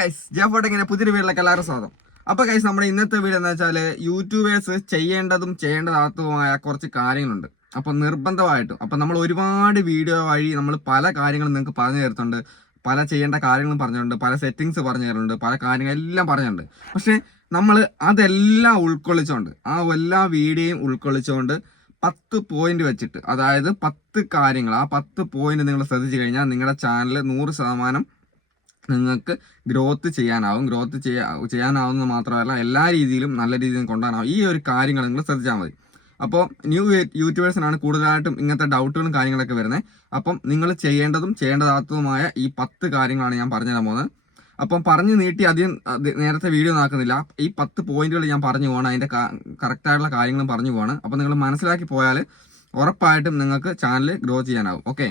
Guys ജാഫോട്ട് ഇങ്ങനെ പുതിയൊരു വീട്ടിലേക്ക് എല്ലാവരും സ്വാഗതം. അപ്പൊ ഗൈസ് നമ്മുടെ ഇന്നത്തെ വീഡിയോ എന്ന് വെച്ചാൽ യൂട്യൂബേഴ്സ് ചെയ്യേണ്ടതും ചെയ്യേണ്ടതാത്തതുമായ കുറച്ച് കാര്യങ്ങളുണ്ട്. അപ്പൊ നിർബന്ധമായിട്ടും അപ്പൊ നമ്മൾ ഒരുപാട് വീഡിയോ വഴി നമ്മൾ പല കാര്യങ്ങളും നിങ്ങൾക്ക് പറഞ്ഞു തരുന്നുണ്ട്. പല ചെയ്യേണ്ട കാര്യങ്ങളും പറഞ്ഞിട്ടുണ്ട് പല സെറ്റിങ്സ് പറഞ്ഞു തരുന്നുണ്ട് പല കാര്യങ്ങളെല്ലാം പറഞ്ഞിട്ടുണ്ട്. പക്ഷെ നമ്മൾ അതെല്ലാം ഉൾക്കൊള്ളിച്ചുകൊണ്ട് ആ എല്ലാ വീഡിയോയും ഉൾക്കൊള്ളിച്ചുകൊണ്ട് പത്ത് പോയിന്റ് വെച്ചിട്ട് അതായത് പത്ത് കാര്യങ്ങൾ ആ പത്ത് പോയിന്റ് നിങ്ങൾ ശ്രദ്ധിച്ചു കഴിഞ്ഞാൽ നിങ്ങളുടെ ചാനൽ നൂറ് ശതമാനം നിങ്ങൾക്ക് ഗ്രോത്ത് ചെയ്യാനാവും. ഗ്രോത്ത് ചെയ്യാ ചെയ്യാനാവുന്നത് മാത്രമല്ല എല്ലാ രീതിയിലും നല്ല രീതിയിൽ കൊണ്ടുപോകാനാവും ഈ ഒരു കാര്യങ്ങൾ നിങ്ങൾ ശ്രദ്ധിച്ചാൽ മതി. അപ്പോൾ ന്യൂ യൂട്യൂബേഴ്സിനാണ് കൂടുതലായിട്ടും ഇങ്ങനത്തെ ഡൗട്ടുകളും കാര്യങ്ങളൊക്കെ വരുന്നത്. അപ്പം നിങ്ങൾ ചെയ്യേണ്ടതും ചെയ്യേണ്ടതാത്തതുമായ ഈ പത്ത് കാര്യങ്ങളാണ് ഞാൻ പറഞ്ഞു തരാൻ പോകുന്നത്. അപ്പം പറഞ്ഞു നീട്ടി അധികം നേരത്തെ വീഡിയോ നടക്കുന്നില്ല ഈ പത്ത് പോയിന്റുകൾ ഞാൻ പറഞ്ഞു പോകണം അതിന്റെ കറക്റ്റായിട്ടുള്ള കാര്യങ്ങളും പറഞ്ഞു പോവാണ്. അപ്പം നിങ്ങൾ മനസ്സിലാക്കി പോയാൽ ഉറപ്പായിട്ടും നിങ്ങൾക്ക് ചാനൽ ഗ്രോ ചെയ്യാനാവും. ഓക്കെ?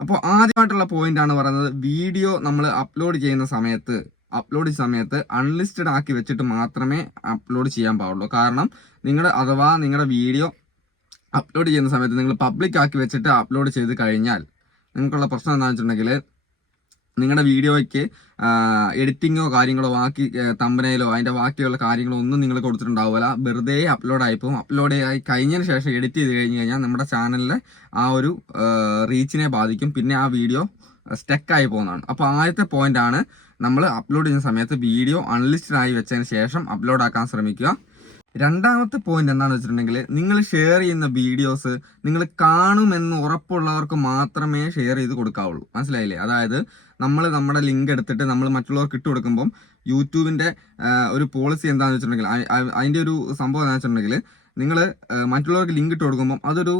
അപ്പോൾ ആദ്യമായിട്ടുള്ള പോയിന്റ് ആണ് പറയുന്നത് വീഡിയോ നമ്മൾ അപ്ലോഡ് ചെയ്യുന്ന സമയത്ത് അപ്ലോഡ് സമയത്ത് അൺലിസ്റ്റഡ് ആക്കി വെച്ചിട്ട് മാത്രമേ അപ്ലോഡ് ചെയ്യാൻ പാടുള്ളൂ. കാരണം നിങ്ങൾ അഥവാ നിങ്ങളുടെ വീഡിയോ അപ്ലോഡ് ചെയ്യുന്ന സമയത്ത് നിങ്ങൾ പബ്ലിക് ആക്കി വെച്ചിട്ട് അപ്ലോഡ് ചെയ്ത് കഴിഞ്ഞാൽ നിങ്ങൾക്കുള്ള പ്രശ്നം എന്താണെന്ന് വെച്ചിട്ടുണ്ടെങ്കിൽ നിങ്ങളുടെ വീഡിയോയ്ക്ക് എഡിറ്റിങ്ങോ കാര്യങ്ങളോ ബാക്കി തമ്പനയിലോ അതിന്റെ ബാക്കിയുള്ള കാര്യങ്ങളോ ഒന്നും നിങ്ങൾ കൊടുത്തിട്ടുണ്ടാവില്ല വെറുതെ അപ്ലോഡ് ആയിപ്പോൾ അപ്ലോഡ് ആയി കഴിഞ്ഞതിന് ശേഷം എഡിറ്റ് ചെയ്ത് കഴിഞ്ഞ് കഴിഞ്ഞാൽ നമ്മുടെ ചാനലിലെ ആ ഒരു റീച്ചിനെ ബാധിക്കും. പിന്നെ ആ വീഡിയോ സ്റ്റക്കായി പോകുന്നതാണ്. അപ്പോൾ ആദ്യത്തെ പോയിന്റ് ആണ് നമ്മൾ അപ്ലോഡ് ചെയ്യുന്ന സമയത്ത് വീഡിയോ അൺലിസ്റ്റഡ് ആയി വെച്ചതിന് ശേഷം അപ്ലോഡ് ആക്കാൻ ശ്രമിക്കുക. രണ്ടാമത്തെ പോയിന്റ് എന്താണെന്ന് വെച്ചിട്ടുണ്ടെങ്കിൽ നിങ്ങൾ ഷെയർ ചെയ്യുന്ന വീഡിയോസ് നിങ്ങൾ കാണുമെന്ന് ഉറപ്പുള്ളവർക്ക് മാത്രമേ ഷെയർ ചെയ്ത് കൊടുക്കാവുള്ളൂ. മനസ്സിലായില്ലേ? അതായത് നമ്മൾ നമ്മുടെ ലിങ്ക് എടുത്തിട്ട് നമ്മൾ മറ്റുള്ളവർക്ക് ഇട്ട് കൊടുക്കുമ്പം യൂട്യൂബിന്റെ ഒരു പോളിസി എന്താണെന്ന് വെച്ചിട്ടുണ്ടെങ്കിൽ അ- അ- ഒരു സംഭവം എന്താണെന്ന് വെച്ചിട്ടുണ്ടെങ്കിൽ നിങ്ങൾ മറ്റുള്ളവർക്ക് ലിങ്ക് ഇട്ട് കൊടുക്കുമ്പം അതൊരു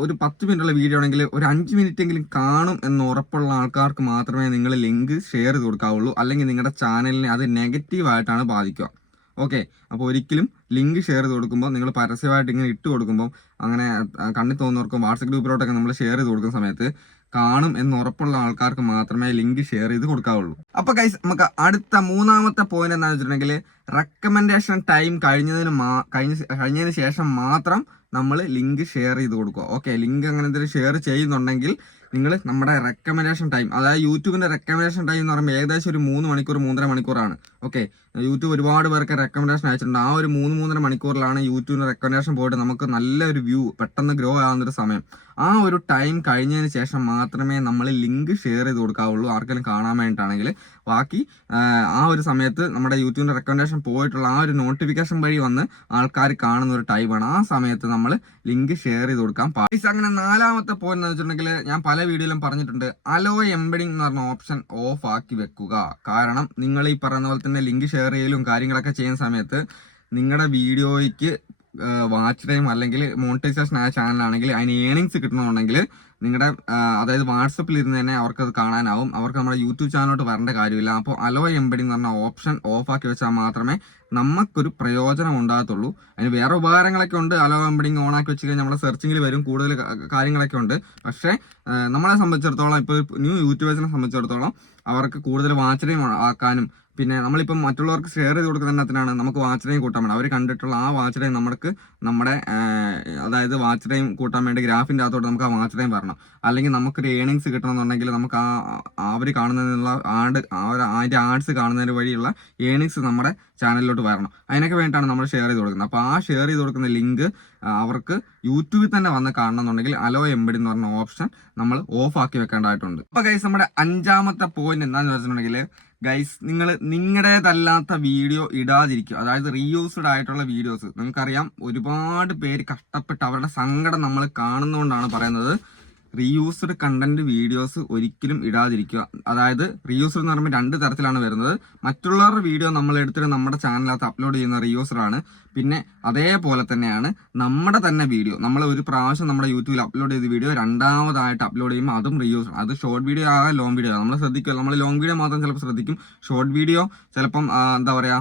ഒരു പത്ത് മിനിറ്റുള്ള വീഡിയോ ആണെങ്കിൽ ഒരു അഞ്ച് മിനിറ്റ് എങ്കിലും കാണും എന്ന് ഉറപ്പുള്ള ആൾക്കാർക്ക് മാത്രമേ നിങ്ങൾ ലിങ്ക് ഷെയർ ചെയ്ത് കൊടുക്കാവുള്ളൂ. അല്ലെങ്കിൽ നിങ്ങളുടെ ചാനലിനെ അത് നെഗറ്റീവായിട്ടാണ് ബാധിക്കുക. ഓക്കെ അപ്പോൾ ഒരിക്കലും ലിങ്ക് ഷെയർ ചെയ്ത് കൊടുക്കുമ്പോൾ നിങ്ങൾ പരസ്യമായിട്ട് ഇങ്ങനെ ഇട്ട് കൊടുക്കുമ്പോൾ അങ്ങനെ കണ്ണി തോന്നുന്നവർക്കും വാട്സപ്പ് ഗ്രൂപ്പിലോട്ടൊക്കെ നമ്മൾ ഷെയർ ചെയ്ത് കൊടുക്കുന്ന സമയത്ത് കാണും എന്ന് ഉറപ്പുള്ള ആൾക്കാർക്ക് മാത്രമേ ലിങ്ക് ഷെയർ ചെയ്ത് കൊടുക്കാവുള്ളൂ. അപ്പോൾ കൈസ് നമുക്ക് അടുത്ത മൂന്നാമത്തെ പോയിന്റ് എന്താണെന്ന് വെച്ചിട്ടുണ്ടെങ്കിൽ റെക്കമെൻഡേഷൻ ടൈം കഴിഞ്ഞതിന് മാ കഴിഞ്ഞ കഴിഞ്ഞതിന് ശേഷം മാത്രം നമ്മൾ ലിങ്ക് ഷെയർ ചെയ്ത് കൊടുക്കുക. ഓക്കെ ലിങ്ക് അങ്ങനെ എന്തെങ്കിലും ഷെയർ ചെയ്യുന്നുണ്ടെങ്കിൽ നിങ്ങൾ നമ്മുടെ റെക്കമെൻഡേഷൻ ടൈം അതായത് യൂട്യൂബിന്റെ റെക്കമെൻഡേഷൻ ടൈം എന്ന് പറയുമ്പോൾ ഏകദേശം ഒരു മൂന്ന് മണിക്കൂർ മൂന്നര മണിക്കൂറാണ്. ഓക്കെ യൂട്യൂബ് ഒരുപാട് പേർക്ക് റെക്കമെൻഡേഷൻ അയച്ചിട്ടുണ്ട്. ആ ഒരു മൂന്ന് മൂന്നര മണിക്കൂറിലാണ് യൂട്യൂബിന് റെക്കമെൻഡേഷൻ പോയിട്ട് നമുക്ക് നല്ലൊരു വ്യൂ പെട്ടെന്ന് ഗ്രോ ആവുന്നൊരു സമയം. ആ ഒരു ടൈം കഴിഞ്ഞതിന് ശേഷം മാത്രമേ നമ്മൾ ലിങ്ക് ഷെയർ ചെയ്ത് കൊടുക്കാവുള്ളൂ. ആർക്കെങ്കിലും കാണാൻ വേണ്ടിയിട്ടാണെങ്കിൽ. ബാക്കി ആ, ഒരു സമയത്ത് നമ്മുടെ യൂട്യൂബിന്റെ റെക്കമെൻഡേഷൻ പോയിട്ടുള്ള ആ ഒരു നോട്ടിഫിക്കേഷൻ വഴി വന്ന് ആൾക്കാർ കാണുന്ന ഒരു ടൈമാണ് ആ സമയത്ത് നമ്മൾ ലിങ്ക് ഷെയർ ചെയ്ത് കൊടുക്കാൻ പാടില്ല അങ്ങനെ നാലാമത്തെ പോയിന്റ് എന്ന് വെച്ചിട്ടുണ്ടെങ്കിൽ ഞാൻ പല വീഡിയോയിലും പറഞ്ഞിട്ടുണ്ട്. അലോ എംബഡിങ് എന്ന് പറഞ്ഞ ഓപ്ഷൻ ഓഫ് ആക്കി വെക്കുക. കാരണം നിങ്ങൾ ഈ പറയുന്ന പോലെ തന്നെ ലിങ്ക് ഷെയർ ചെയ്യലും കാര്യങ്ങളൊക്കെ ചെയ്യുന്ന സമയത്ത് നിങ്ങളുടെ വീഡിയോയ്ക്ക് വാച്ച് ടൈം അല്ലെങ്കിൽ മോണിറ്റൈസേഷൻ ആയ ചാനലാണെങ്കിൽ അതിന് ഏണിങ്സ് കിട്ടണമെന്നുണ്ടെങ്കിൽ നിങ്ങളുടെ അതായത് വാട്സപ്പിൽ ഇരുന്ന് തന്നെ അവർക്ക് അത് കാണാനാവും. അവർക്ക് നമ്മുടെ യൂട്യൂബ് ചാനലോട്ട് വരേണ്ട കാര്യമില്ല. അപ്പോൾ അലോ എംബഡിങ് എന്ന് പറഞ്ഞ ഓപ്ഷൻ ഓഫ് ആക്കി വെച്ചാൽ മാത്രമേ നമുക്കൊരു പ്രയോജനം ഉണ്ടാകത്തുള്ളൂ. അതിന് വേറെ ഉപകാരങ്ങളൊക്കെ ഉണ്ട്. അലോ എംബഡിങ് ഓൺ ആക്കി വെച്ച് കഴിഞ്ഞാൽ നമ്മുടെ സെർച്ചിങ്ങിൽ വരും. കൂടുതൽ കാര്യങ്ങളൊക്കെ ഉണ്ട്. പക്ഷേ നമ്മളെ സംബന്ധിച്ചിടത്തോളം ഇപ്പോൾ ന്യൂ യൂട്യൂബേഴ്സിനെ സംബന്ധിച്ചിടത്തോളം അവർക്ക് കൂടുതൽ വാച്ച് ടൈം ആക്കാനും പിന്നെ നമ്മളിപ്പം മറ്റുള്ളവർക്ക് ഷെയർ ചെയ്ത് കൊടുക്കുന്നതിനകത്തിനാണ് നമുക്ക് വാച്ച് കൂട്ടാൻ വേണം അവർ കണ്ടിട്ടുള്ള ആ വാച്ച് ടൈം നമുക്ക് നമ്മുടെ അതായത് വാച്ച് കൂട്ടാൻ വേണ്ടി ഗ്രാഫിന്റെ അകത്തോട്ട് നമുക്ക് ആ വാച്ച് ടൈം വരണം. അല്ലെങ്കിൽ നമുക്കൊരു ഏണിങ്സ് കിട്ടണമെന്നുണ്ടെങ്കിൽ നമുക്ക് ആ അവർ കാണുന്നതിനുള്ള ആഡ് അതിന്റെ ആഡ്സ് കാണുന്നതിന് വഴിയുള്ള ഏണിങ്സ് നമ്മുടെ ചാനലിലോട്ട് വരണം. അതിനൊക്കെ വേണ്ടിയിട്ടാണ് നമ്മൾ ഷെയർ ചെയ്ത് കൊടുക്കുന്നത്. അപ്പോൾ ആ ഷെയർ ചെയ്ത് കൊടുക്കുന്ന ലിങ്ക് അവർക്ക് യൂട്യൂബിൽ തന്നെ വന്ന് കാണണമെന്നുണ്ടെങ്കിൽ അലോ എംബഡി എന്ന് പറഞ്ഞ ഓപ്ഷൻ നമ്മൾ ഓഫ് ആക്കി വെക്കേണ്ടതായിട്ടുണ്ട്. അപ്പോൾ കൈസ് നമ്മുടെ അഞ്ചാമത്തെ പോയിന്റ് എന്താണെന്ന് വെച്ചിട്ടുണ്ടെങ്കിൽ ഗൈസ് നിങ്ങൾ നിങ്ങളുടേതല്ലാത്ത വീഡിയോ ഇടാതിരിക്കുക. അതായത് റീയൂസ്ഡ് ആയിട്ടുള്ള വീഡിയോസ് നിങ്ങൾക്കറിയാം ഒരുപാട് പേര് കഷ്ടപ്പെട്ട് അവരുടെ സങ്കടം നമ്മൾ കാണുന്നതുകൊണ്ടാണ് പറയുന്നത്. റീയൂസ്ഡ് കണ്ടന്റ് വീഡിയോസ് ഒരിക്കലും ഇടാതിരിക്കുക. അതായത് റീയൂസ്ഡ് എന്ന് പറയുമ്പോൾ രണ്ട് തരത്തിലാണ് വരുന്നത്. മറ്റുള്ളവരുടെ വീഡിയോ നമ്മൾ എടുത്തിട്ട് നമ്മുടെ ചാനലിനകത്ത് അപ്ലോഡ് ചെയ്യുന്ന റീയൂസ്ഡ് ആണ്. പിന്നെ അതേപോലെ തന്നെയാണ് നമ്മുടെ തന്നെ വീഡിയോ നമ്മൾ ഒരു പ്രാവശ്യം നമ്മുടെ യൂട്യൂബിൽ അപ്ലോഡ് ചെയ്ത വീഡിയോ രണ്ടാമതായിട്ട് അപ്ലോഡ് ചെയ്യുമ്പോൾ അതും റീയൂസ് അത് ഷോർട്ട് വീഡിയോ ആകാം ലോങ് വീഡിയോ നമ്മൾ ശ്രദ്ധിക്കുക. നമ്മൾ ലോങ് വീഡിയോ മാത്രം ചിലപ്പോൾ ശ്രദ്ധിക്കും. ഷോർട്ട് വീഡിയോ ചിലപ്പം എന്താ പറയുക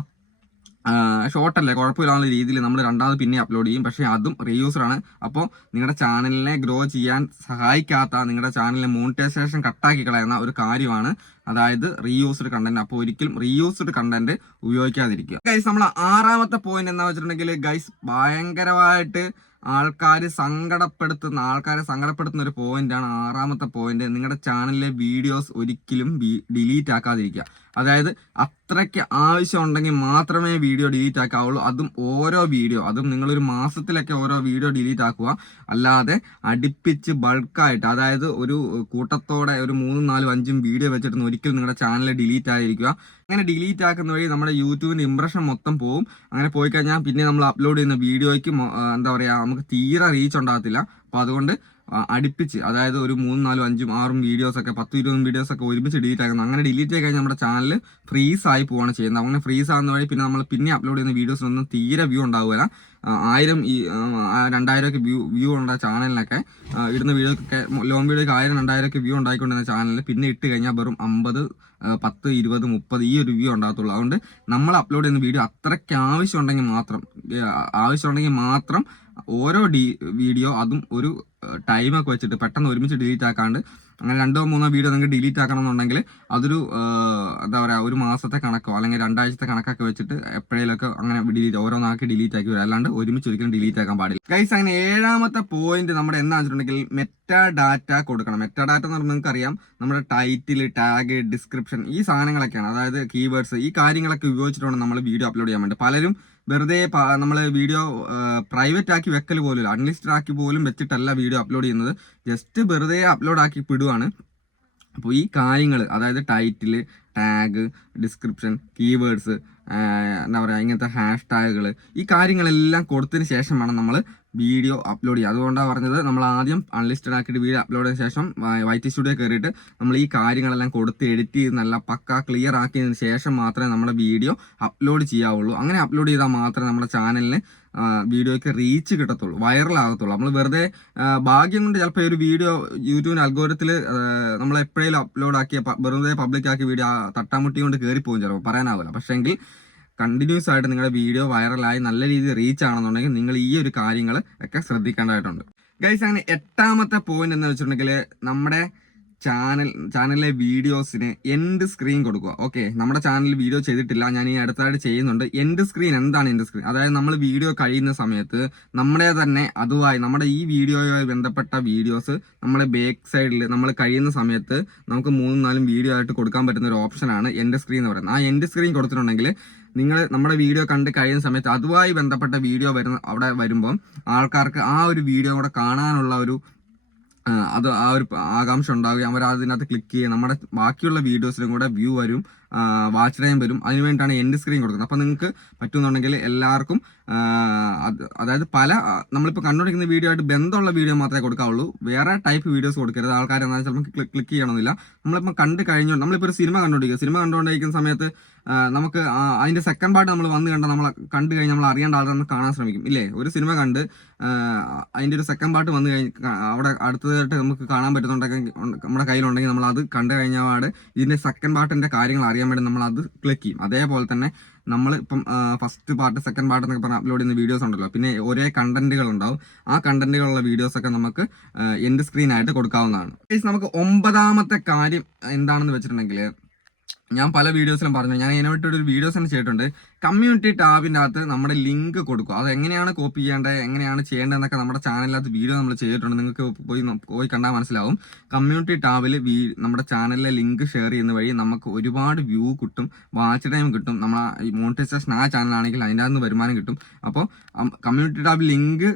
ഷോർട്ട് അല്ലേ കുഴപ്പമില്ലാത്ത രീതിയിൽ നമ്മൾ രണ്ടാമത് പിന്നെ അപ്ലോഡ് ചെയ്യും. പക്ഷേ അതും റീയൂസറാണ് അപ്പോൾ നിങ്ങളുടെ ചാനലിനെ ഗ്രോ ചെയ്യാൻ സഹായിക്കാത്ത നിങ്ങളുടെ ചാനലിനെ മോണിറ്റൈസേഷൻ കട്ടാക്കി കളയുന്ന ഒരു കാര്യമാണ് അതായത് റീയൂസ്ഡ് കണ്ടന്റ് അപ്പോൾ ഒരിക്കലും റീയൂസ്ഡ് കണ്ടന്റ് ഉപയോഗിക്കാതിരിക്കുക. ഗൈസ് നമ്മൾ ആറാമത്തെ പോയിന്റ് എന്താ വെച്ചിട്ടുണ്ടെങ്കിൽ ഗൈസ് ഭയങ്കരമായിട്ട് ആൾക്കാർ സങ്കടപ്പെടുത്തുന്ന ആൾക്കാരെ സങ്കടപ്പെടുത്തുന്ന ഒരു പോയിന്റ് ആണ് ആറാമത്തെ പോയിന്റ് നിങ്ങളുടെ ചാനലിലെ വീഡിയോസ് ഒരിക്കലും ഡിലീറ്റ് ആക്കാതിരിക്കുക. അതായത് അത്രയ്ക്ക് ആവശ്യം ഉണ്ടെങ്കിൽ മാത്രമേ വീഡിയോ ഡിലീറ്റ് ആക്കാവുള്ളൂ. അതും ഓരോ വീഡിയോ അതും നിങ്ങളൊരു മാസത്തിലൊക്കെ ഓരോ വീഡിയോ ഡിലീറ്റ് ആക്കുക. അല്ലാതെ അടുപ്പിച്ച് ബൾക്കായിട്ട് അതായത് ഒരു കൂട്ടത്തോടെ ഒരു മൂന്നും നാലും അഞ്ചും വീഡിയോ വെച്ചിട്ട് ഒരിക്കലും നിങ്ങളുടെ ചാനൽ ഡിലീറ്റ് ആയിരിക്കുക. അങ്ങനെ ഡിലീറ്റ് ആക്കുന്ന വഴി നമ്മുടെ യൂട്യൂബിന്റെ ഇംപ്രഷൻ മൊത്തം പോവും. അങ്ങനെ പോയി കഴിഞ്ഞാൽ പിന്നെ നമ്മൾ അപ്ലോഡ് ചെയ്യുന്ന വീഡിയോയ്ക്ക് എന്താ പറയുക നമുക്ക് തീരെ റീച്ച് ഉണ്ടാകത്തില്ല. അപ്പോൾ അതുകൊണ്ട് അടുപ്പിച്ച് അതായത് ഒരു മൂന്നും നാലും അഞ്ചും ആറും വീഡിയോസ് ഒക്കെ പത്തും ഇരുപതും വീഡിയോസ് ഒക്കെ ഒരുമിച്ച് ഡിലീറ്റ് ആക്കുന്നത് അങ്ങനെ ഡിലീറ്റ് ആയി കഴിഞ്ഞാൽ നമ്മുടെ ചാനൽ ഫ്രീസ് ആയി പോവാണ് ചെയ്യുന്നത്. അങ്ങനെ ഫ്രീസ് ആകുന്ന വഴി പിന്നെ നമ്മൾ പിന്നെ അപ്ലോഡ് ചെയ്യുന്ന വീഡിയോസിനൊന്നും തീരെ വ്യൂ ഉണ്ടാവില്ല ആയിരം ഈ ആ, രണ്ടായിരം ഒക്കെ വ്യൂ വ്യൂ ഉണ്ട ചാനലിനൊക്കെ ഇടുന്ന വീഡിയോക്കൊക്കെ ലോങ് വീഡിയോക്ക് ആയിരം രണ്ടായിരം ഒക്കെ വ്യൂ ഉണ്ടായിക്കൊണ്ടിരുന്ന ചാനലിൽ പിന്നെ ഇട്ട് കഴിഞ്ഞാൽ വെറും അമ്പത് പത്ത് ഇരുപത് മുപ്പത് ഈ ഒരു വ്യൂ ഉണ്ടാകത്തുള്ളൂ. അതുകൊണ്ട് നമ്മൾ അപ്ലോഡ് ചെയ്യുന്ന വീഡിയോ അത്രയ്ക്ക് ആവശ്യമുണ്ടെങ്കിൽ മാത്രം ആവശ്യമുണ്ടെങ്കിൽ മാത്രം ഓരോ ഡി വീഡിയോ അതും ഒരു ടൈമൊക്കെ വെച്ചിട്ട് പെട്ടെന്ന് ഒരുമിച്ച് ഡിലീറ്റ് ആക്കാണ്ട് അങ്ങനെ രണ്ടോ മൂന്നോ വീഡിയോ നിങ്ങൾക്ക് ഡിലീറ്റ് ആക്കണം എന്നുണ്ടെങ്കിൽ അതൊരു എന്താ പറയുക ഒരു മാസത്തെ കണക്കോ അല്ലെങ്കിൽ രണ്ടാഴ്ചത്തെ കണക്കൊക്കെ വെച്ചിട്ട് എപ്പോഴേലൊക്കെ അങ്ങനെ ഡിലീറ്റ് ഓരോന്നാക്കി ഡിലീറ്റ് ആക്കി വരും. അല്ലാണ്ട് ഒരുമിച്ച് ഒരിക്കലും ഡിലീറ്റ് ആക്കാൻ പാടില്ല. ഗൈസ് അങ്ങനെ ഏഴാമത്തെ പോയിന്റ് നമ്മുടെ എന്താണെന്ന് വെച്ചിട്ടുണ്ടെങ്കിൽ മെറ്റാ ഡാറ്റ കൊടുക്കണം. മെറ്റാ ഡാറ്റ എന്ന് പറഞ്ഞാൽ നിങ്ങൾക്ക് അറിയാം നമ്മുടെ ടൈറ്റിൽ ടാഗ് ഡിസ്ക്രിപ്ഷൻ ഈ സാധനങ്ങളൊക്കെയാണ്. അതായത് കീവേഡ്സ് ഈ കാര്യങ്ങളൊക്കെ ഉപയോഗിച്ചിട്ടാണ് നമ്മൾ വീഡിയോ അപ്ലോഡ് ചെയ്യാൻ വേണ്ടി. പലരും വെറുതെ നമ്മൾ വീഡിയോ പ്രൈവറ്റ് ആക്കി വെക്കൽ പോലും അൺലിസ്റ്റഡ് ആക്കി പോലും വെച്ചിട്ടല്ല വീഡിയോ അപ്ലോഡ് ചെയ്യുന്നത്. ജസ്റ്റ് വെറുതെ അപ്ലോഡ് ആക്കി വിടുവാണ് അപ്പോൾ ഈ കാര്യങ്ങൾ അതായത് ടൈറ്റിൽ ടാഗ് ഡിസ്ക്രിപ്ഷൻ കീവേഡ്സ് എന്താ പറയുക ഇങ്ങനത്തെ ഹാഷ് ടാഗുകൾ ഈ കാര്യങ്ങളെല്ലാം കൊടുത്തതിന് ശേഷം വേണം നമ്മൾ വീഡിയോ അപ്ലോഡ് ചെയ്യുക. അതുകൊണ്ടാണ് പറഞ്ഞത് നമ്മൾ ആദ്യം അൺലിസ്റ്റഡ് ആക്കിയിട്ട് വീഡിയോ അപ്ലോഡ് ചെയ്ത ശേഷം വൈറ്റ് സ്റ്റുഡിയോ കയറിയിട്ട് നമ്മൾ ഈ കാര്യങ്ങളെല്ലാം കൊടുത്ത് എഡിറ്റ് ചെയ്ത് നല്ല പക്ക ക്ലിയർ ആക്കിയതിന് ശേഷം മാത്രമേ നമ്മുടെ വീഡിയോ അപ്ലോഡ് ചെയ്യാവുള്ളൂ. അങ്ങനെ അപ്ലോഡ് ചെയ്താൽ മാത്രമേ നമ്മുടെ ചാനലിന് വീഡിയോയ്ക്ക് റീച്ച് കിട്ടത്തുള്ളൂ. വൈറലാകത്തുള്ളൂ നമ്മൾ വെറുതെ ഭാഗ്യം കൊണ്ട് ചിലപ്പോൾ ഒരു വീഡിയോ യൂട്യൂബിന് അൽഗോരത്തിൽ നമ്മൾ എപ്പോഴേലും അപ്ലോഡ് ആക്കിയ വെറുതെ പബ്ലിക് ആക്കിയ വീഡിയോ തട്ടാമുട്ടി കൊണ്ട് കയറിപ്പോകും പോകും ചിലപ്പോൾ പറയാനാവില്ല പക്ഷേങ്കിൽ കണ്ടിന്യൂസ് ആയിട്ട് നിങ്ങളുടെ വീഡിയോ വൈറലായി നല്ല രീതിയിൽ റീച്ച് ആണെന്നുണ്ടെങ്കിൽ നിങ്ങൾ ഈ ഒരു കാര്യങ്ങൾ ഒക്കെ ശ്രദ്ധിക്കേണ്ടതായിട്ടുണ്ട്. ഗൈസ് അങ്ങനെ എട്ടാമത്തെ പോയിന്റ് എന്ന് വെച്ചിട്ടുണ്ടെങ്കിൽ നമ്മുടെ ചാനൽ ചാനലിലെ വീഡിയോസിന് എൻഡ് സ്ക്രീൻ കൊടുക്കുക. ഓക്കെ നമ്മുടെ ചാനലിൽ വീഡിയോ ചെയ്തിട്ടില്ല. ഞാൻ ഈ അടുത്തായിട്ട് ചെയ്യുന്നുണ്ട്. എൻഡ് സ്ക്രീൻ എന്താണ് എൻഡ് സ്ക്രീൻ അതായത് നമ്മൾ വീഡിയോ കഴിയുന്ന സമയത്ത് നമ്മുടെ തന്നെ അതുമായി നമ്മുടെ ഈ വീഡിയോയുമായി ബന്ധപ്പെട്ട വീഡിയോസ് നമ്മുടെ ബാക്ക് സൈഡിൽ നമ്മൾ കഴിയുന്ന സമയത്ത് നമുക്ക് മൂന്നും നാലും വീഡിയോ ആയിട്ട് കൊടുക്കാൻ പറ്റുന്ന ഒരു ഓപ്ഷനാണ് എൻഡ് സ്ക്രീൻ എന്ന് പറയുന്നത്. ആ എൻഡ് സ്ക്രീൻ കൊടുത്തിട്ടുണ്ടെങ്കിൽ നിങ്ങൾ നമ്മുടെ വീഡിയോ കണ്ട് കഴിയുന്ന സമയത്ത് അതുമായി ബന്ധപ്പെട്ട വീഡിയോ വരുന്ന അവിടെ വരുമ്പം ആൾക്കാർക്ക് ആ ഒരു വീഡിയോ കൂടെ കാണാനുള്ള ഒരു അത് ആ ഒരു ആകാംക്ഷ ഉണ്ടാവുകയും അവർ അതിനകത്ത് ക്ലിക്ക് ചെയ്യുക നമ്മുടെ ബാക്കിയുള്ള വീഡിയോസിലും കൂടെ വ്യൂ വരും. വാച്ച് ടൈം വരും. അതിന് വേണ്ടിയിട്ടാണ് എൻഡ് സ്ക്രീൻ കൊടുക്കുന്നത്. അപ്പോൾ നിങ്ങൾക്ക് പറ്റുന്നുണ്ടെങ്കിൽ എല്ലാവർക്കും അതായത് പല നമ്മളിപ്പോൾ കണ്ടുപിടിക്കുന്ന വീഡിയോ ആയിട്ട് ബന്ധമുള്ള വീഡിയോ മാത്രമേ കൊടുക്കാവുള്ളൂ. വേറെ ടൈപ്പ് വീഡിയോസ് കൊടുക്കരുത്. ആൾക്കാർ എന്നാൽ ചിലപ്പോൾ ക്ലിക്ക് ക്ലിക്ക് ചെയ്യണമെന്നില്ല നമ്മളിപ്പോൾ കണ്ട് കഴിഞ്ഞു നമ്മളിപ്പോൾ ഒരു സിനിമ കണ്ടുപിടിക്കുക സിനിമ കണ്ടുകൊണ്ടിരിക്കുന്ന സമയത്ത് നമുക്ക് അതിന്റെ സെക്കൻഡ് പാർട്ട് നമ്മൾ വന്ന് കണ്ട നമ്മൾ കണ്ടു കഴിഞ്ഞാൽ നമ്മൾ അറിയേണ്ട ആളെന്ന് കാണാൻ ശ്രമിക്കും. ഇല്ലേ? ഒരു സിനിമ കണ്ട് അതിന്റെ ഒരു സെക്കൻഡ് പാർട്ട് വന്നു കഴിഞ്ഞ് അവിടെ അടുത്തതായിട്ട് നമുക്ക് കാണാൻ പറ്റുന്നുണ്ടെങ്കിൽ നമ്മുടെ കയ്യിലുണ്ടെങ്കിൽ നമ്മൾ അത് കണ്ടു കഴിഞ്ഞ പാട് ഇതിന്റെ സെക്കൻഡ് പാർട്ടിന്റെ കാര്യങ്ങൾ അറിയാൻ വേണ്ടി നമ്മൾ അത് ക്ലിക്ക് ചെയ്യും. അതേപോലെ തന്നെ നമ്മൾ ഇപ്പം ഫസ്റ്റ് പാർട്ട് സെക്കൻഡ് പാർട്ട് എന്നൊക്കെ പറഞ്ഞ് അപ്ലോഡ് ചെയ്യുന്ന വീഡിയോസ് ഉണ്ടല്ലോ. പിന്നെ ഒരേ കണ്ടന്റുകൾ ഉണ്ടാവും. ആ കണ്ടന്റുകളുള്ള വീഡിയോസ് ഒക്കെ നമുക്ക് എൻഡ് സ്ക്രീൻ ആയിട്ട് കൊടുക്കാവുന്നതാണ്. നമുക്ക് ഒമ്പതാമത്തെ കാര്യം എന്താണെന്ന് വെച്ചിട്ടുണ്ടെങ്കിൽ ഞാൻ പല വീഡിയോസിലും പറഞ്ഞു ഞാൻ ഇതിനായിട്ടൊരു വീഡിയോസ് തന്നെ ചെയ്തിട്ടുണ്ട്. കമ്മ്യൂണിറ്റി ടാബിന്റെ അകത്ത് നമ്മുടെ ലിങ്ക് കൊടുക്കും. അത് എങ്ങനെയാണ് കോപ്പി ചെയ്യേണ്ടത് എങ്ങനെയാണ് ചെയ്യേണ്ടതെന്നൊക്കെ നമ്മുടെ ചാനലിനകത്ത് വീഡിയോ നമ്മൾ ചെയ്തിട്ടുണ്ട്. നിങ്ങൾക്ക് പോയി പോയി കണ്ടാൽ മനസ്സിലാവും. കമ്മ്യൂണിറ്റി ടാബിൽ നമ്മുടെ ചാനലിലെ ലിങ്ക് ഷെയർ ചെയ്യുന്ന വഴി നമുക്ക് ഒരുപാട് വ്യൂ കിട്ടും വാച്ച് ടൈം കിട്ടും. നമ്മൾ മോണിറ്റൈസേഷൻ ആ ചാനലാണെങ്കിൽ അതിന്റെ അകത്ത് വരുമാനം കിട്ടും. അപ്പോൾ കമ്മ്യൂണിറ്റി ടാബ് ലിങ്ക്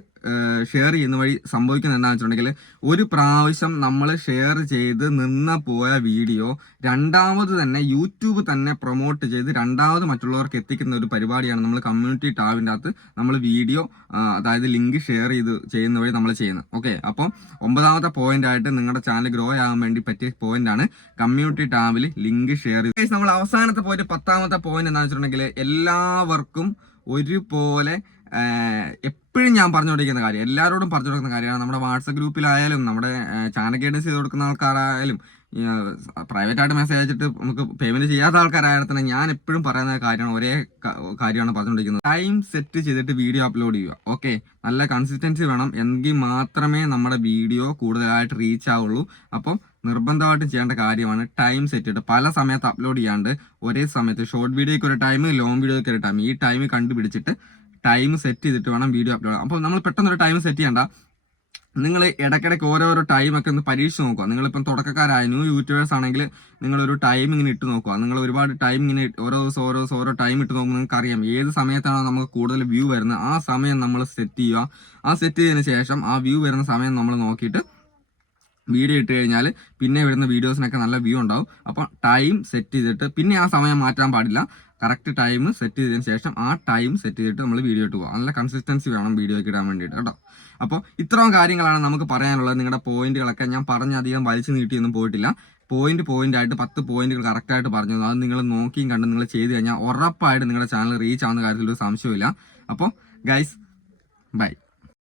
ഷെയർ ചെയ്യുന്ന വഴി സംഭവിക്കുന്നത് എന്താണെന്ന് വെച്ചിട്ടുണ്ടെങ്കിൽ ഒരു പ്രാവശ്യം നമ്മൾ ഷെയർ ചെയ്ത് നിന്ന് പോയ വീഡിയോ രണ്ടാമത് തന്നെ യൂട്യൂബ് തന്നെ പ്രൊമോട്ട് ചെയ്ത് രണ്ടാമത് മറ്റുള്ളവർക്ക് എത്തിക്കുന്ന ഒരു പരിപാടിയാണ് നമ്മൾ കമ്മ്യൂണിറ്റി ടാബിന്റെ അകത്ത് നമ്മൾ വീഡിയോ അതായത് ലിങ്ക് ഷെയർ ചെയ്ത് ചെയ്യുന്ന വഴി നമ്മൾ ചെയ്യുന്നത്. ഓക്കെ അപ്പോൾ ഒമ്പതാമത്തെ പോയിന്റ് ആയിട്ട് നിങ്ങളുടെ ചാനൽ ഗ്രോ ആകാൻ വേണ്ടി പറ്റിയ പോയിന്റ് ആണ് കമ്മ്യൂണിറ്റി ടാബിൽ ലിങ്ക് ഷെയർ ചെയ്ത്. നമ്മൾ അവസാനത്തെ പോയിന്റ് പത്താമത്തെ പോയിന്റ് എന്താണെന്ന് വെച്ചിട്ടുണ്ടെങ്കിൽ എല്ലാവർക്കും ഒരുപോലെ എപ്പോഴും ഞാൻ പറഞ്ഞുകൊണ്ടിരിക്കുന്ന കാര്യം എല്ലാവരോടും പറഞ്ഞു കൊടുക്കുന്ന കാര്യമാണ്. നമ്മുടെ വാട്സപ്പ് ഗ്രൂപ്പിലായാലും നമ്മുടെ ചാനൽ ഗൈഡൻസ് ചെയ്ത് കൊടുക്കുന്ന ആൾക്കാരായാലും പ്രൈവറ്റ് ആയിട്ട് മെസ്സേജ് അയച്ചിട്ട് നമുക്ക് പേയ്മെന്റ് ചെയ്യാത്ത ആൾക്കാരായാലും തന്നെ ഞാൻ എപ്പോഴും പറയുന്ന കാര്യമാണ് ഒരേ കാര്യമാണ് പറഞ്ഞുകൊണ്ടിരിക്കുന്നത് ടൈം സെറ്റ് ചെയ്തിട്ട് വീഡിയോ അപ്ലോഡ് ചെയ്യുക. ഓക്കെ നല്ല കൺസിസ്റ്റൻസി വേണം. എങ്കിൽ മാത്രമേ നമ്മുടെ വീഡിയോ കൂടുതലായിട്ട് റീച്ച് ആവുള്ളൂ. അപ്പം നിർബന്ധമായിട്ടും ചെയ്യേണ്ട കാര്യമാണ് ടൈം സെറ്റ് ചെയ്ത് പല സമയത്ത് അപ്ലോഡ് ചെയ്യാണ്ട് ഒരേ സമയത്ത് ഷോർട്ട് വീഡിയോയ്ക്ക് ഒരു ടൈം ലോങ് വീഡിയോയ്ക്ക് ഒരു ടൈം ഈ ടൈം കണ്ടുപിടിച്ചിട്ട് ടൈം സെറ്റ് ചെയ്തിട്ട് വേണം വീഡിയോ അപ്ലോഡ് അപ്പോൾ നമ്മൾ പെട്ടെന്ന് ഒരു ടൈം സെറ്റ് ചെയ്യണ്ട. നിങ്ങൾ ഇടയ്ക്കിടയ്ക്ക് ഓരോരോ ടൈമൊക്കെ ഒന്ന് പരീക്ഷിച്ച് നോക്കുക. നിങ്ങളിപ്പം തുടക്കക്കാരായ ന്യൂ യൂട്യൂബേഴ്സ് ആണെങ്കിൽ നിങ്ങളൊരു ടൈം ഇങ്ങനെ ഇട്ട് നോക്കുക. നിങ്ങൾ ഒരുപാട് ടൈം ഇങ്ങനെ ഓരോ ദിവസം ഓരോ ദിവസം ഓരോ ടൈം ഇട്ട് നോക്കുമ്പോൾ നിങ്ങൾക്ക് അറിയാം ഏത് സമയത്താണോ നമുക്ക് കൂടുതൽ വ്യൂ വരുന്നത്. ആ സമയം നമ്മൾ സെറ്റ് ചെയ്യുക. ആ സെറ്റ് ചെയ്തതിന് ശേഷം ആ വ്യൂ വരുന്ന സമയം നമ്മൾ നോക്കിയിട്ട് വീഡിയോ ഇട്ട് കഴിഞ്ഞാൽ പിന്നെ വരുന്ന വീഡിയോസിനൊക്കെ നല്ല വ്യൂ ഉണ്ടാവും. അപ്പോൾ ടൈം സെറ്റ് ചെയ്തിട്ട് പിന്നെ ആ സമയം മാറ്റാൻ പാടില്ല. കറക്റ്റ് ടൈം സെറ്റ് ചെയ്തതിന് ശേഷം ആ ടൈം സെറ്റ് ചെയ്തിട്ട് നമ്മൾ വീഡിയോ ഇട്ട് പോകാം നല്ല കൺസിസ്റ്റൻസി വേണം വീഡിയോയ്ക്ക് ഇടാൻ വേണ്ടിയിട്ട് കേട്ടോ. അപ്പോൾ ഇത്രയും കാര്യങ്ങളാണ് നമുക്ക് പറയാനുള്ളത്. നിങ്ങളുടെ പോയിന്റുകളൊക്കെ ഞാൻ പറഞ്ഞധികം വലിച്ചു നീട്ടിയൊന്നും പോയിട്ടില്ല. പോയിന്റ് പോയിന്റ് ആയിട്ട് പത്ത് പോയിന്റുകൾ കറക്റ്റായിട്ട് പറഞ്ഞു അത് നിങ്ങൾ നോക്കിയും കണ്ട് നിങ്ങൾ ചെയ്ത് കഴിഞ്ഞാൽ ഉറപ്പായിട്ട് നിങ്ങളുടെ ചാനൽ റീച്ച് ആവുന്ന കാര്യത്തിൽ ഒരു സംശയമില്ല അപ്പോൾ ഗൈസ് ബൈ